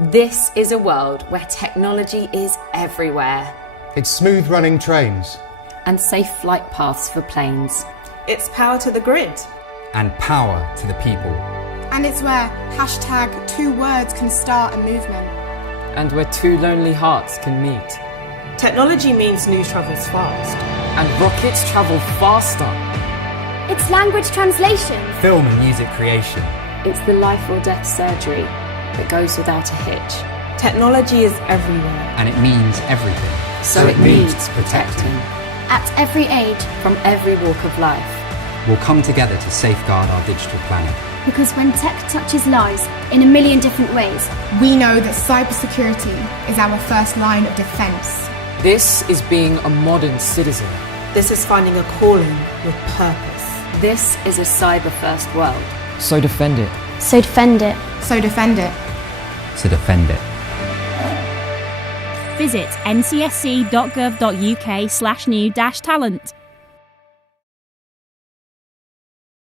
This is a world where technology is everywhere. It's smooth running trains. And safe flight paths for planes. It's power to the grid. And power to the people. And it's where #2 words can start a movement. And where two lonely hearts can meet. Technology means news travels fast. And rockets travel faster. It's language translation. Film and music creation. It's the life or death surgery that goes without a hitch. Technology is everywhere. And it means everything. So it needs protecting. At every age. From every walk of life. We'll come together to safeguard our digital planet. Because when tech touches lives in a million different ways, we know that cybersecurity is our first line of defence. This is being a modern citizen. This is finding a calling with purpose. This is a cyber-first world. So defend it. So defend it. So defend it. So defend it. Visit ncsc.gov.uk/new-talent.